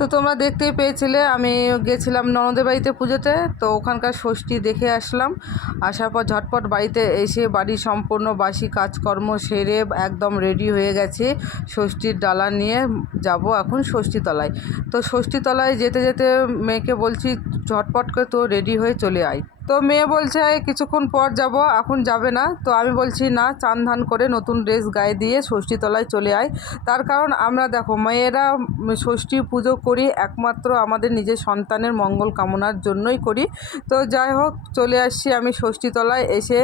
তো তোমরা দেখতেই পেয়েছিলে আমি গেছিলাম ননদের বাড়িতে পুজোতে। তো ওখানকার ষষ্ঠী দেখে আসলাম। আসার পর ঝটপট বাড়িতে এসে বাড়ির সম্পূর্ণ বাসি কাজকর্ম সেরে একদম রেডি হয়ে গেছি। ষষ্ঠীর ডালা নিয়ে যাব এখন ষষ্ঠীতলায়। তো ষষ্ঠীতলায় যেতে যেতে মেয়েকে বলছি ঝটপট করে তো রেডি হয়ে চলে আয়। তো মেয়ে বলছে কিছুক্ষণ পর যাব, এখন যাবে না। তো আমি বলছি না, চান ধান করে নতুন ড্রেস গায়ে দিয়ে ষষ্ঠীতলায় চলে আয়। তার কারণ আমরা দেখো মেয়েরা ষষ্ঠী পুজো করি একমাত্র আমাদের নিজের সন্তানের মঙ্গল কামনার জন্যই করি। তো যাই হোক চলে আসছি আমি ষষ্ঠীতলায়। এসে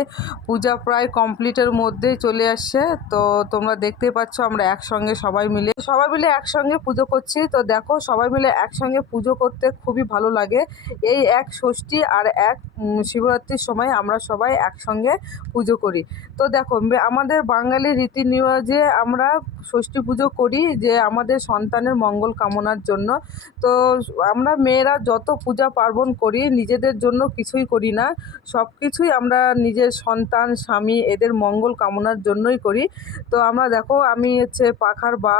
পূজা প্রায় কমপ্লিটের মধ্যেই চলে আসছে। তো তোমরা দেখতেই পাচ্ছ আমরা একসঙ্গে সবাই মিলে একসঙ্গে পুজো করছি। তো দেখো সবাই মিলে একসঙ্গে পুজো করতে খুবই ভালো লাগে। এই এক ষষ্ঠী আর এক শিবরাত্রির সময় আমরা সবাই একসঙ্গে পুজো করি। তো দেখো আমাদের বাঙালি রীতি নেওয়াজে আমরা ষষ্ঠী পুজো করি যে আমাদের সন্তানের মঙ্গল কামনার জন্য। তো আমরা মেয়েরা যত পূজা পার্বণ করি নিজেদের জন্য কিছুই করি না, সব কিছুই আমরা নিজের সন্তান স্বামী এদের মঙ্গল কামনার জন্যই করি। তো আমরা দেখো আমি পাখার বা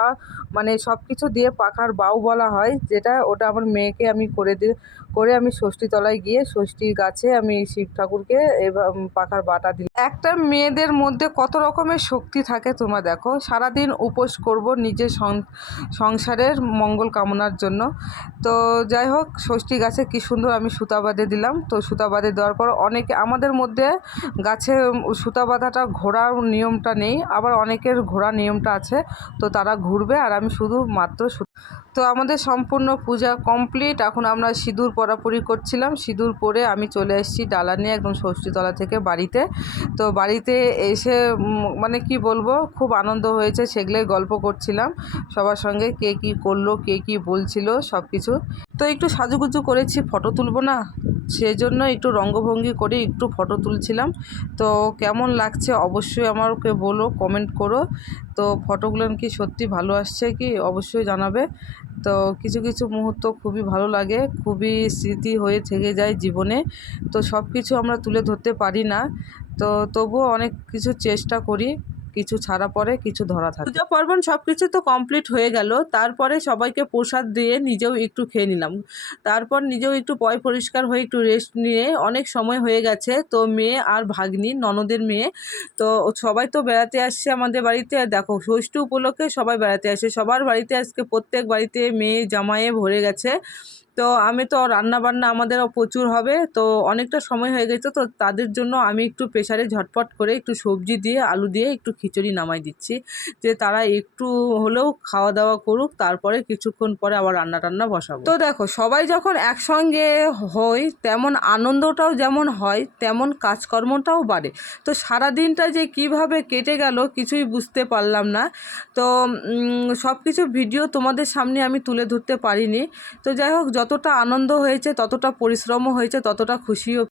মানে সব কিছু দিয়ে পাখার বাউ বলা হয় যেটা, ওটা আমার মেয়েকে আমি করে আমি ষষ্ঠীতলায় গিয়ে ষষ্ঠীর গাছে আমি শিব ঠাকুরকে এবার পাখার বাটা দিই। একটা মেয়েদের মধ্যে কত রকমের শক্তি থাকে তোমরা দেখো। সারাদিন উপোস করব নিজের সংসারের মঙ্গল কামনার জন্য। তো যাই হোক ষষ্ঠী গাছে কি সুন্দর আমি সুতা বাঁধে দিলাম। তো সুতা বাঁধে দেওয়ার পর অনেকে আমাদের মধ্যে গাছে সুতা বাঁধাটা ঘোরার নিয়মটা নেই, আবার অনেকের ঘোরার নিয়মটা আছে। তো তারা ঘুরবে আর আমি শুধু মাত্র তো আমাদের সম্পূর্ণ পূজা কমপ্লিট। এখন আমরা সিঁদুর পরাপুরি করছিলাম। সিঁদুর পরে আমি চলে এসেছি ডালা নিয়ে একদম ষষ্ঠীতলা থেকে বাড়িতে। তো বাড়িতে এসে মানে কি বলবো, খুব আনন্দ হয়েছে, সেগুলোই গল্প করছিলাম সবার সঙ্গে, কে কী করলো কে কী বলছিল সব কিছু। তো একটু সাজুগুজু করেছি, ফটো তুলবো না, সেজন্য একটু রঙ্গভঙ্গি করে একটু ফটো তুলছিলাম। তো কেমন লাগছে অবশ্যই আমাকে বলো, কমেন্ট করো। তো ফটোগুলো কি সত্যি ভালো আসছে কি অবশ্যই জানাবে। তো কিছু কিছু মুহূর্ত খুবই ভালো লাগে, খুবই স্মৃতি হয়ে থেকে যায় জীবনে। তো সব কিছু আমরা তুলে ধরতে পারি না, তো তবুও অনেক কিছু চেষ্টা করি, কিছু ছাড়া পড়ে কিছু ধরা থাকে। পূজা পার্বণ সব কিছু তো কমপ্লিট হয়ে গেল। তারপরে সবাইকে প্রসাদ দিয়ে নিজেও একটু খেয়ে নিলাম। তারপর নিজেও একটু পরিষ্কার হয়ে একটু রেস্ট নিয়ে অনেক সময় হয়ে গেছে। তো মেয়ে আর ভাগ্নি ননদের মেয়ে, তো সবাই তো বেড়াতে আসছে আমাদের বাড়িতে। দেখো ষষ্ঠী উপলক্ষে সবাই বেড়াতে আসে, সবার বাড়িতে আজকে প্রত্যেক বাড়িতে মেয়ে জামাইয়ে ভরে গেছে। তো আমি তো রান্না বান্না আমাদেরও প্রচুর হবে, তো অনেকটা সময় হয়ে গেছে। তো তাদের জন্য আমি একটু প্রেসারে ঝটপট করে একটু সবজি দিয়ে আলু দিয়ে একটু খিচুড়ি নামাই দিচ্ছি, যে তারা একটু হলেও খাওয়া দাওয়া করুক, তারপরে কিছুক্ষণ পরে আবার রান্না টান্না বসাবো। তো দেখো সবাই যখন একসঙ্গে হই তেমন আনন্দটাও যেমন হয় তেমন কাজকর্মটাও বাড়ে। তো সারাদিনটা যে কিভাবে কেটে গেল কিছুই বুঝতে পারলাম না। তো সব কিছু ভিডিও তোমাদের সামনে আমি তুলে ধরতে পারিনি। তো যাই হোক যতটা আনন্দ হয়েছে ততটা পরিশ্রমও হয়েছে, ততটা খুশিও